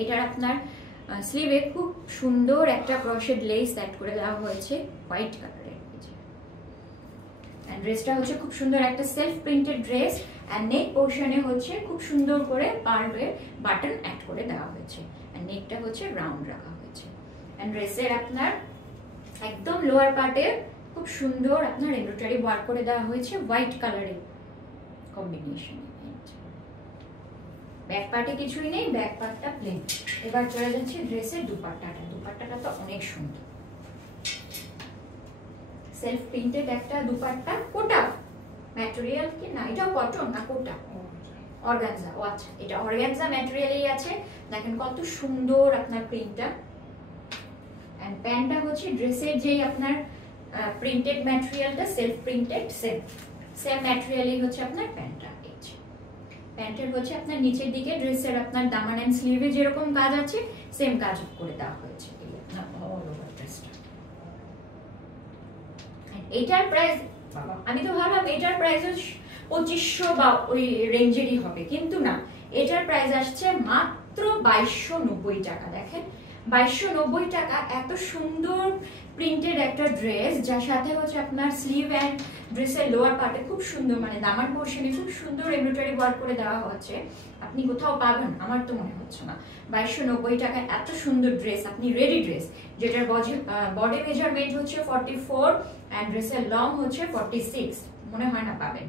এটার আপনার স্লিভে খুব সুন্দর একটা ক্রোশেড লেস অ্যাড করে দেওয়া হয়েছে হোয়াইট কালারের। ড্রেসটা হচ্ছে খুব সুন্দর একটা self printed dress, and neck পোর্শনে হচ্ছে খুব সুন্দর করে পার্লের বাটন অ্যাড করে দেওয়া হয়েছে, এন্ড নেকটা হচ্ছে রাউন্ড রাখা হয়েছে। এন্ড ড্রেসের আপনার একদম লোয়ার পার্টে খুব সুন্দর আপনার এমব্রয়ডারি ওয়ার্ক করে দেওয়া হয়েছে হোয়াইট কালারের কম্বিনেশন। ব্যাক পার্টে কিছুই নেই, ব্যাক পার্টটা প্লেন। এবার চলে যাচ্ছে ড্রেসের দুপাট্টাটা। দুপাট্টাটা তো অনেক সুন্দর, সেলফ প্রিন্টেড একটা দুপাট্টা। কোটা ম্যাটেরিয়াল কি না, এটাও কটন না কোটা? অর্গানজা। ও আচ্ছা, এটা অর্গানজা ম্যাটেরিয়ালই আছে। দেখেন কত সুন্দর আপনার প্রিন্টটা। এন্ড প্যান্টটা হচ্ছে ড্রেসের যেই আপনার প্রিন্টেড ম্যাটেরিয়ালটা সেলফ প্রিন্টেড, সেম ম্যাটেরিয়ালই হচ্ছে আপনার প্যান্টটা। প্যান্টের হচ্ছে আপনার নিচের দিকে ড্রেসের আপনার দামান এন্ড স্লিভে যেরকম কাজ আছে সেম কাজ করে দেওয়া হয়েছে অল ওভার ড্রেসটা। এটার প্রাইস, আমি তো ভাবলাম এটার প্রাইস 2500 বা ওই রেঞ্জেরই হবে, কিন্তু না, এটার প্রাইস আসছে মাত্র 2290 টাকা। দেখেন 2290 টাকা, এত সুন্দর প্রিন্টেড একটা ড্রেস, যার সাথে হচ্ছে আপনার স্লিভ এন্ড ড্রেসের লোয়ার পার্টে খুব সুন্দর মানে দামান পোর্শনে খুব সুন্দর এমব্রয়ডারি ওয়ার্ক করে দেওয়া হচ্ছে। আপনি কোথাও পাবেন আমার তো মনে হচ্ছে না। 2290 টাকায় এত সুন্দর ড্রেস, আপনি রেডি ড্রেস, যেটার বডি মেজারমেন্ট হচ্ছে 44 এন্ড ড্রেসের লং হচ্ছে 46, মনে হয় না পাবেন।